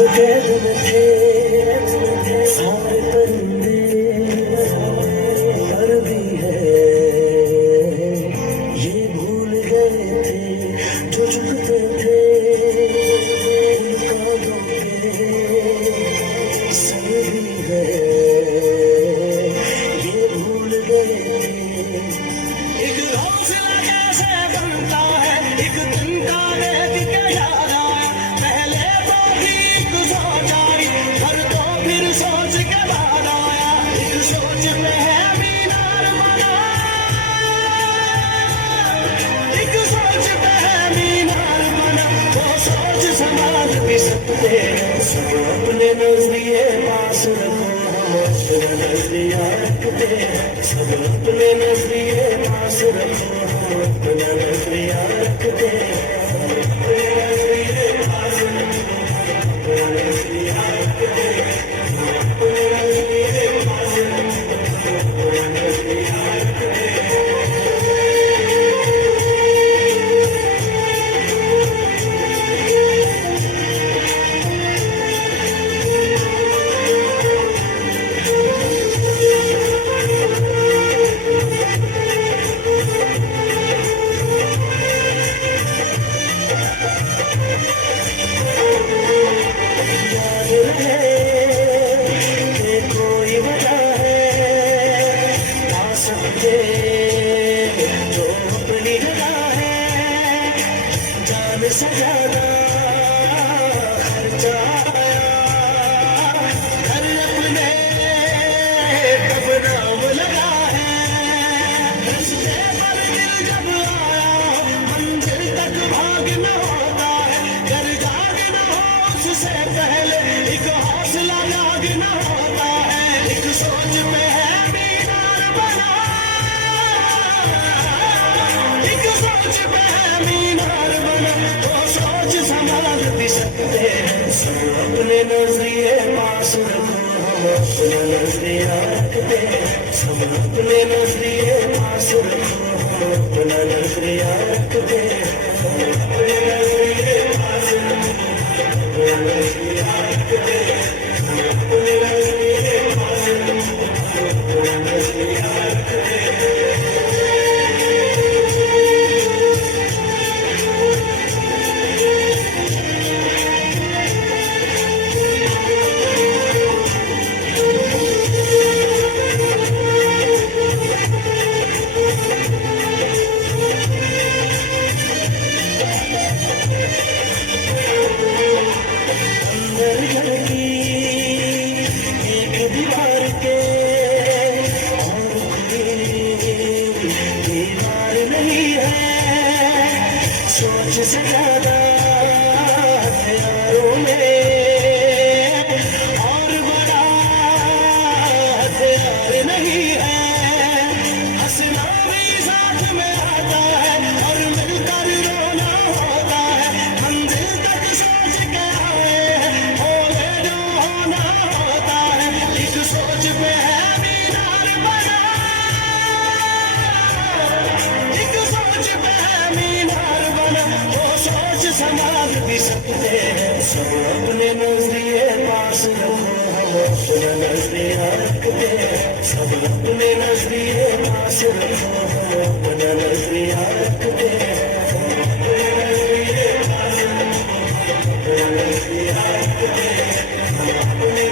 जो कैद में थे सारे परिंदे, डर भी है ये भूल गए थे जो झुकते थे उन कांधों पे सर भी है ये भूल गए थे। एक हौसला कैसे बनता है एक दिन का देख के याद आया, पहले तो ठीक सोच आई पर तो फिर सोच के बाद आया, एक सोच में है मीनार बना, एक सोच में है मीनार बना, वो सोच संभाल भी सकते हैं। सब अपने नजरिए पास रखो, हम अपना नजरिया रखते हैं। सब अपने नजरिए पास रखो, हम अपना नजरिया रखते हैं। अपने नजरिए पास रखो, अपना नजरिया रखते हैं। अपने नजरिए पास रखो, अपना नजरिया रखते हैं। कोई वजह है आ सकते जो अपनी जगह है, जान से ज्यादा खर्चा आया, घर अपने कब नाम लगा है, रस्ते पर दिल जब आया मंजिल तक भागना होता है, घर जागना हो उससे पहले एक हौसला जागना होता है, एक सोच में है मीनार बना, एक सोच में है मीनार बना, वो सोच संभाल भी सकते हैं। सब अपने नजरिए पास रखो, हम अपना नजरिया रखते हैं। सब अपने नजरिए पास रखो, हम अपना नजरिया रखते हैं। अपने नजरिए पास रखो, अपना नजरिया रखते हैं। अपने नजरिए पास रखो, अपना नजरिया रखते हैं। अंदर घर की एक दीवार के और कोई दीवार नहीं है, सोच से ज्यादा हथियारों में और बड़ा हथियार नहीं है, हंसना भी साथ में आता है और मिलकर रोना होता है, मंजिल तक सोच के आए होले जो होना होता है, एक सोच पे है मीनार बना, एक सोच पे है मीनार बना, वो सोच संभाल भी सकते हैं। सब अपने नजरिए पास रखो, हम अपना नजरिया रखते हैं। सब अपने नजरिए पास रखो, हम अपना नजरिया रखते हैं। अपने नजरिए पास रखो, अपना नजरिया रखते हैं। अपने